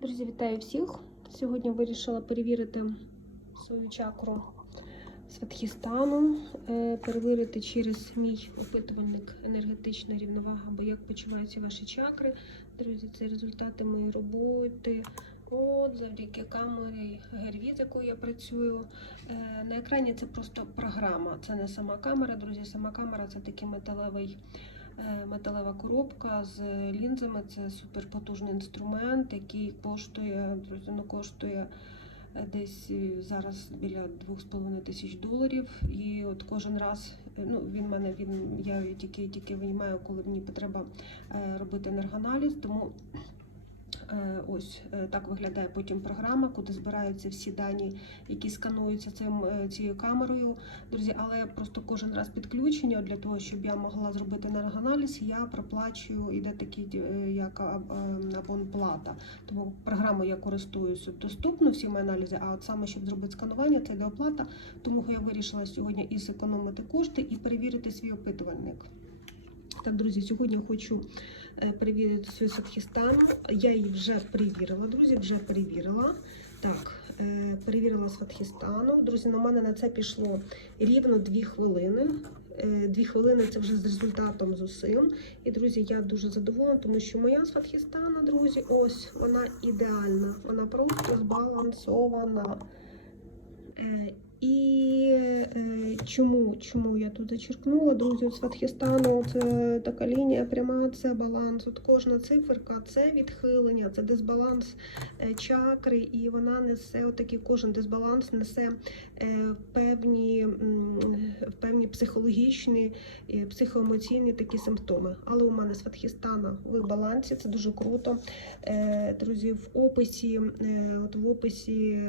Друзі, вітаю всіх! Сьогодні вирішила перевірити свою чакру Сватхістану, е, перевірити через мій опитувальник енергетична рівновага, або як почуваються ваші чакри. Друзі, це результати моєї роботи. От, завдяки камері Герві, з якою я працюю. Е, На екрані це просто програма. Це не сама камера, друзі. Сама камера це такий металевий металева коробка з лінзами. Це суперпотужний інструмент, який коштує, ну, коштує е, десь е, зараз біля 2,5 тисяч доларів. І от кожен раз е, ну, він мене він я тільки тільки виймаю, коли мені треба е, робити енергоаналіз. Тому Е, Ось е, так виглядає потім програма, куди збираються всі дані, які скануються цим, е, цією камерою. Друзі, але просто кожен раз підключення для того, щоб я могла зробити енергоаналіз, я проплачую, іде такий е, як абонплата. Тому програму я користуюся доступно, всі аналізи, а от саме щоб зробити сканування, це йде оплата. Тому я вирішила сьогодні і зекономити кошти, і перевірити свій опитувальник. Так, друзі, сьогодні я хочу е, перевірити свою Садхістану. Я її вже перевірила, друзі, вже перевірила. Так, е, перевірила Сватхістану. Друзі, на мене на це пішло рівно 2 хвилини. Е, Дві хвилини це вже з результатом з усім. І, друзі, я дуже задоволена, тому що моя Сватхістана, друзі, ось вона ідеальна. Вона просто збалансована. Е, І е, чому, чому я тут зачеркнула, друзі, от Сватхістану це така лінія пряма, це баланс. От кожна циферка це відхилення, це дисбаланс е, чакри, і вона несе отакий кожен дисбаланс несе е, певні, м, певні психологічні, е, психоемоційні такі симптоми. Але у мене Сватхістана в балансі, це дуже круто. Е, Друзі, в описі, е, от в описі.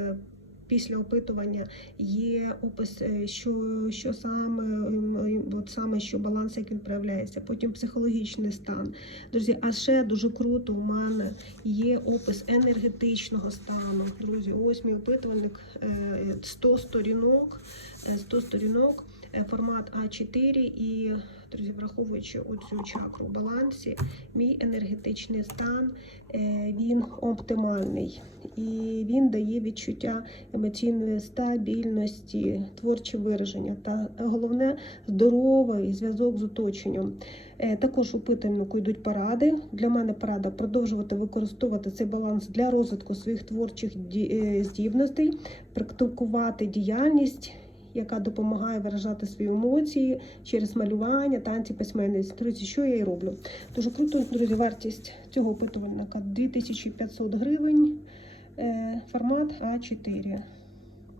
Після опитування є опис, е, що, що саме, ем, от саме що баланс, як він проявляється, потім психологічний стан. Друзі, а ще дуже круто у мене є опис енергетичного стану. Друзі, ось мій опитувальник е, 100 сторінок, е, 100 сторінок, е, формат А4 і. Друзі, враховуючи оцю чакру в балансі, мій енергетичний стан е, він оптимальний і він дає відчуття емоційної стабільності, творче вираження та головне здоровий зв'язок з оточенням. Е, Також у питальнику йдуть поради. Для мене порада продовжувати використовувати цей баланс для розвитку своїх творчих е, здібностей, практикувати діяльність. Яка допомагає виражати свої емоції через малювання, танці, письменність. Друзі, що я і роблю. Дуже круто, друзі, вартість цього опитувальника 2500 гривень, е, формат А4.